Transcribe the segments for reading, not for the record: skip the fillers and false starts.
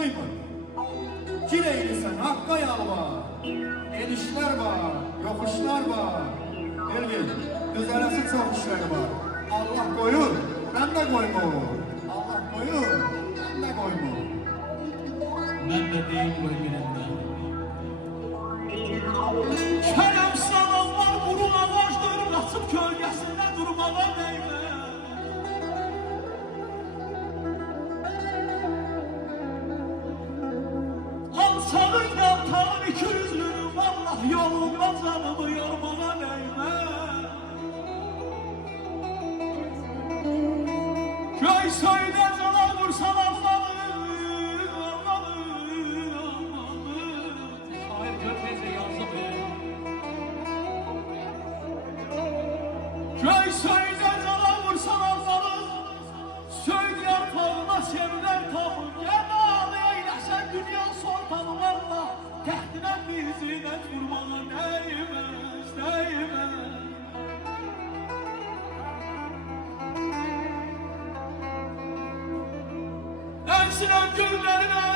duymur. Gireylisən, haqqa yalvar. Enişlər var, yoxuşlar var. Elgin, düzələsi çox işlər var. Allah qoyur, mən də qoymur. Allah qoyur, mən də qoymur. Mən də deyim bölgəndə. Kərəm salamlar burun ağacdır, qaçıb kölgəsində durmağa dəymə. Alçağın yaltağın iki yüzlünü, vallah yolunda canımı yormağa dəymə. Köy söydə cana vursan Allah'ı. Köy söydə cana vursan Allah'ı. Söyd yarpağına sevlər tapın. Gəl eyləsən dünya sortanın Allah. Təhdinə bir zinət vurmağa nəyməz, nəyməz. Əksinə güllərinə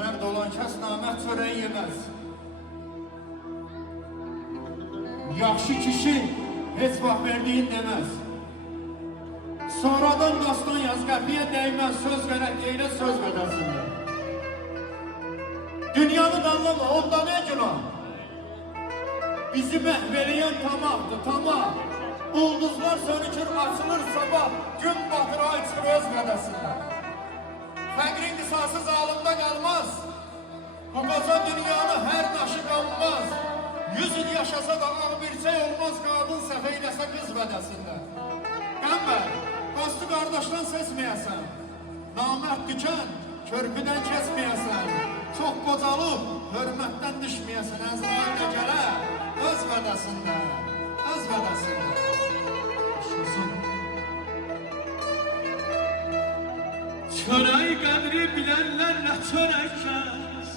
Mərd olan kəs namət çörəyi yeməz. Yaxşı kişi heç vaxt verdiyin deməz. Sonradan dostun yaz qəpiyə değməz, söz verək deyilə söz verəsində. Dünyanı danlama, onda ne günah? Bizi məhvəliyən tamahdır, tamah. Ulduzlar sönükür, açılır sabah, gün batır ay çıxır öz qədəsində. Fəqrin qisası zalimdə qalmaz. Bu qoca dünyanı hər daşı qanmaz. 100 il yaşasa da ağ bir şey olmaz, qadın səhv eyləsə qız vədəsində. Qəmbər, dostu qardaşdan seçməyəsən. Namərd dükən, körpüdən kesməyəsən. Çox qocalıb, hörmətdən düşməyəsən. Əzrail də gələ, öz vədəsində, öz vədəsində. Çörək qədri bilənlərlə çörək kəs.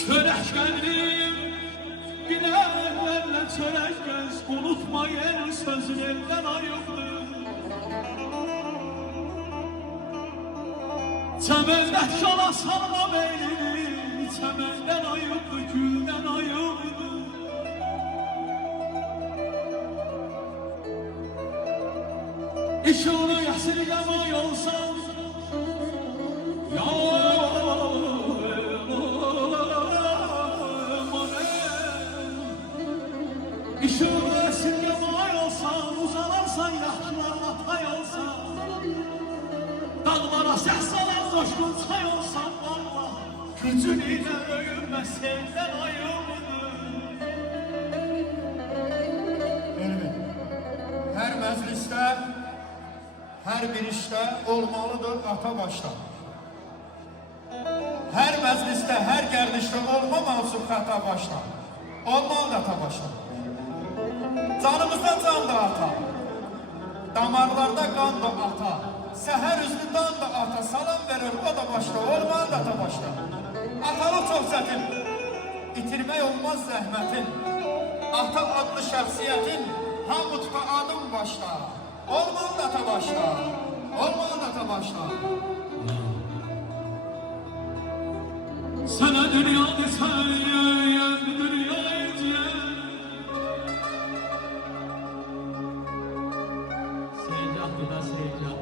Çörək qədri bilənlərlə çörək kəs. Unutmayın sözün eldən ayıbdır. Çəməndən şala salma beynini. Çəməndən ayıbdır, güldən ayıbdır. İşini yasirgəmək olsan, İşini yasirgəmək olsan, uzalarsan, yaxşılarla pay olsan, dağlara səs salan, coşkun çay olsan, valla, gücün ilə öyünmə, sevdən ayımıdır. Elmi, hər məclisdə, hər bir işdə olmalıdır ata başda. Hər məclisdə, hər gərdişdə olmamalıdır ata başda. Olmalıdır ata başda. Canımızda can da ata. Damarlarda qan da ata. Səhər üstü dan da ata. Salam verir o da başda. Olmalıdır ata başda. Atalı çox çətin. İtirmək olmaz zəhmətin. Ata adlı şəxsiyyətin hamı tuta adım başda. Olmalı da ata başla, olmalı da ata başla. Sana dünya desem, dünya edeceğim. Sevdaktı da sevdak.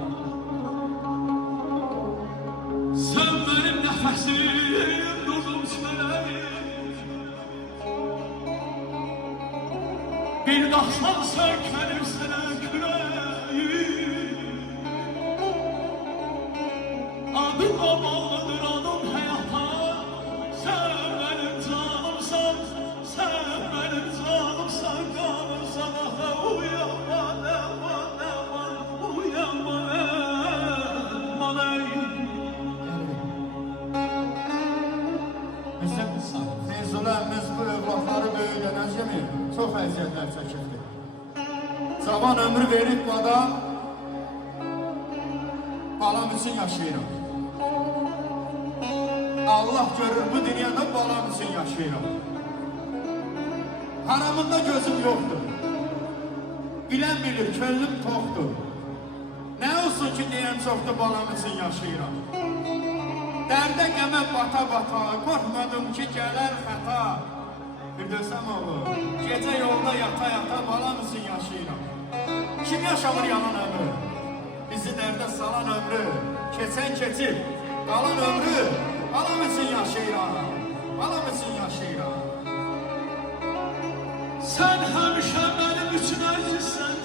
Sen benim nefesim, durdum çöreğim. Bir dağsan sökerim sana küreğim. Adım o bağlıdır, adım hayata. Sen benim canımsan, sen benim canımsan. Kanımsan, ah uyanma, uyanma, uyanma. Bizim Feyzuləmiz bu övladları böyüdənəcək mi? Çox əziyyətlər çəkirdi. Zaman ömrü verib bana, balam üçün yaşayıram. Allah görür bu dünyada balam üçün yaşayıram. Haramında gözüm yoxdur. Bilən bilir, könlüm toxdur. Nə olsun ki, deyən çoxdur, balam üçün yaşayıram. Dərdə qəmə bata-bata, qorxmadım ki, gələr xəta. Bir döysəm olur, gecə yolda yata-yata, balam üçün yaşayıram. Kim yaşamır yalan ömrü? Bizi dərdə salan ömrü, keçən keçir, qalan ömrü, balam üçün yaşayıram, balam üçün yaşayıram. Sen həmişə mənim üçün əzizsən,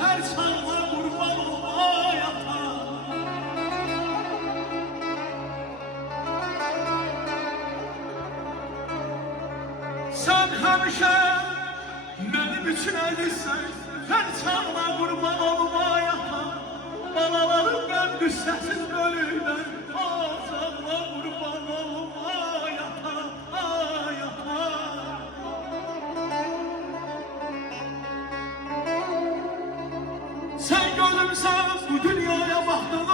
hər çağda qurban olmayata. Sen həmişə mənim üçün əzizsən, hər çağda qurban olmayata. Balalarım mən qüssəsiz bölüklər, ağzaqla qurban olmayata, ayata. Sen gözümsen bu dünyaya baktığın,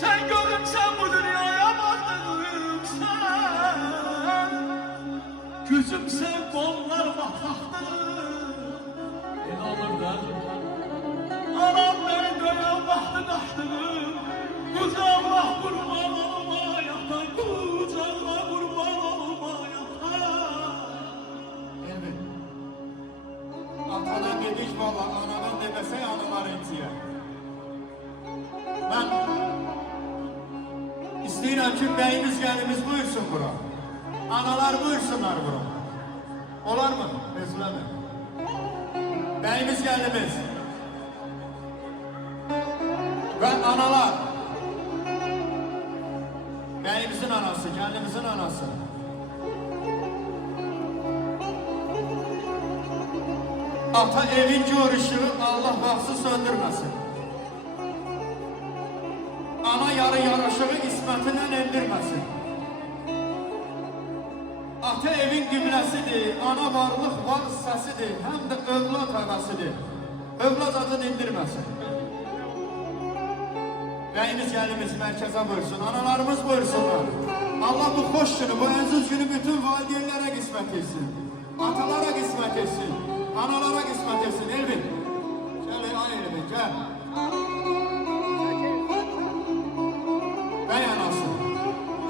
sen gözümsen bu dünyaya baktığın, sen gözümsen kollar bataktın. El olur da anam beni dönem baktı kaçtığın, kucağıma kurban olmayatan, kucağıma kurban olmayatan. Elvin, atadan dedik valla, anadan demesey analar etiye. Ben istəyirəm ki, bəyimiz gəlimiz buyursun bura. Analar buyursunlar bura. Olar mı? Bezləmi. Bəyimiz gəlimiz. Və analar. Bəyimizin anası, gəlimizin anası. Ata evin gör ışığı Allah vaxtı söndürməsin. Ana yarı yaraşığı ismətindən endirməsin. Ata evin qimləsidir, ana varlıq var səsidir, həm də övlad həvəsidir. Övlad adını indirməsin. Bəyimiz gəlimiz mərkəzə buyursun, analarımız buyursunlar. Allah bu xoş günü, bu əziz günü bütün valideynlərə qismət etsin. Atalara qismət etsin, analara qismət etsin. Elvin, gəl ay Elvin, gəl. Bəy anası,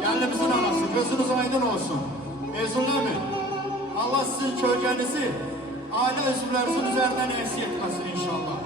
gəlinimizin anası, gözünüz aydın olsun. Mezunlar Allah sizin kölgenizi aile üzvlərinizin üzərindən eksik etməsin inşallah.